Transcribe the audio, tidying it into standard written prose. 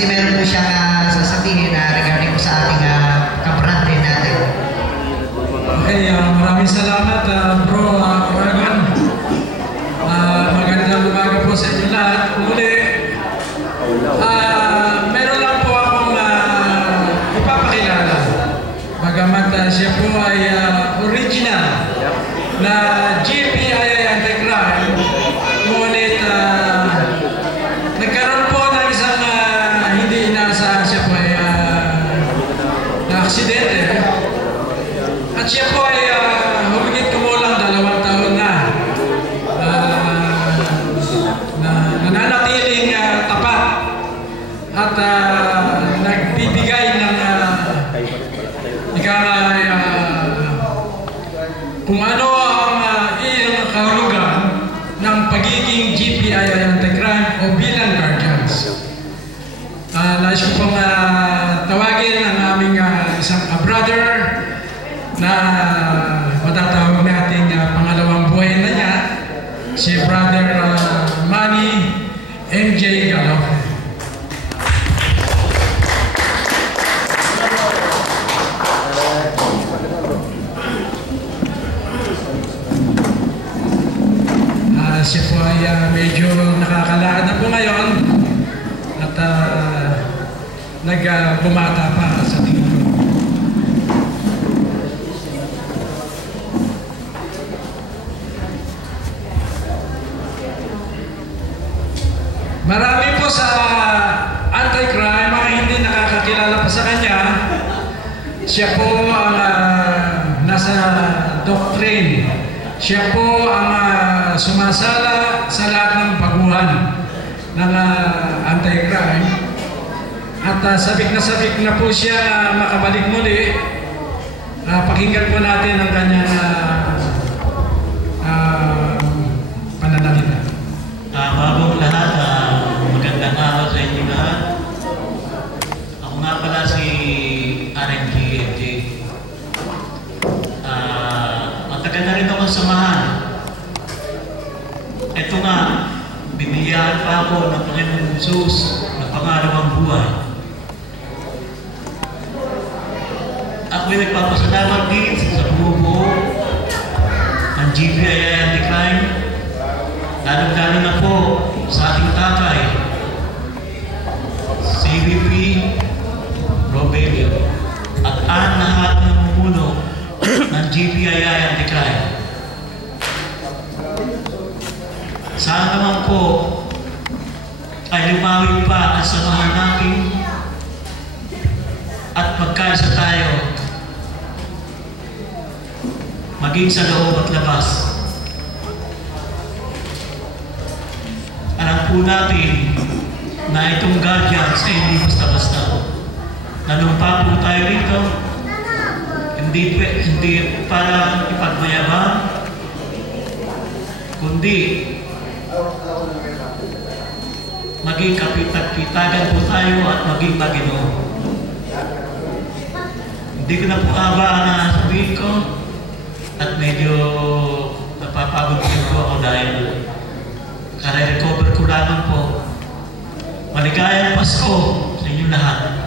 Kasi meron po siyang sasabihin na regarding po sa ating kabrand din natin. Okay, maraming salamat bro Oragon. Magandang umaga po sa inyo lahat. Muli, meron lang po akong ipapakilala. Bagamat siya po ay original na GPII anti-crime, ngunit nagkaroon po ng isang hindi inaasahan. Siya po ay na-aksidente at siya po ay humigit kumulang 2 taon na nananatiling tapat at nagbibigay ng kung ano ang iyong kahulugan ng pagiging GPII anti-crime o bilang guardians. Nais ko pong tawagin ang aming isang brother na matatawag natin pangalawang buhay na niya, si Brother Manny MJ Galofe. Siya po ay medyo nakakalakad na po ngayon at nagbumata pa sa tingin ko. Marami po sa anti-crime mga hindi nakakakilala pa sa kanya. Siya po ang nasa doctrine. Siya po ang sumasala sa lahat ng baguhan ng anti-crime. At sabik na po siya makabalik muli. Pakinggan po natin ang kanyang pananalita. Bagong lahat, magandang araw sa inyo lahat. Ako nga pala si RMG MJ. Matagal na rin ako samahan. Ito nga, binigyan pa ako ng Panginoong Jesus ng pangalawang buhay. Ako'y nagpapasalamat din sa bumubuo ng GPII anti-crime, lalo na po sa ating tatay, CVP Robelio, at ang lahat ng mumuno ng GPII anti-crime. Sana naman po ay lumawi pa ang samahan natin at magkaisa tayo maging sa loob at labas. Alam po natin na itong guardians ay hindi basta-basta. Nanumpa po tayo dito, hindi para ipagmayabang, kundi maging kapitag-pitagan po tayo at maging Maginoo. Hindi ko na po abaan na sabihin ko at medyo napapagod po ako dahil kare-recover ko lamang po. Maligayang Pasko sa inyo lahat.